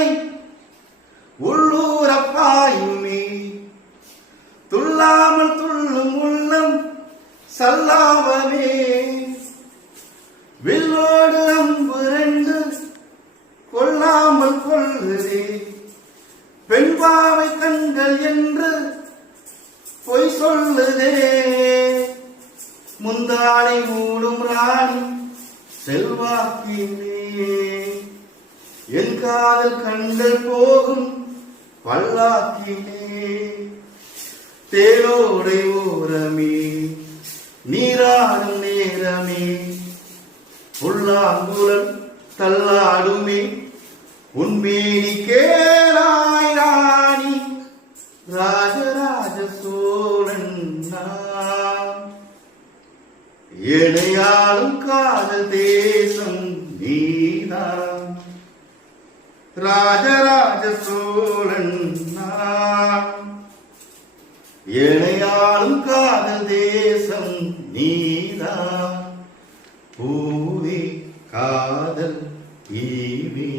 தானே உள்ளூரப்பாயுமே துள்ளாமல் துள்ளும் உள்ளம் சல்லாவமே வில்லோடு அம்பு ரெண்டு கொள்ளாமல் கொள்ளுதே பெண்பாவை கண்கள் என்று பொய் சொல்லுதே முந்தானை மூடும் ராணி செல்வாக்கிலே என் காதல் கண்கள் போகும் பல்லாக்கிலே தேரோடை ஓரமே நீராடும் நேரமே புல்லாங்குழல் தள்ளாடுமே உன்மேனி கேளாய் ராணி ராஜராஜ சோழன் நான் ஏழையாளும் காதல் தேசம் நீதான் ராஜராஜ சோழன் நான் ஏழையாளும் காதல் தேசம் நீதான் பூவே காதல் ஈவே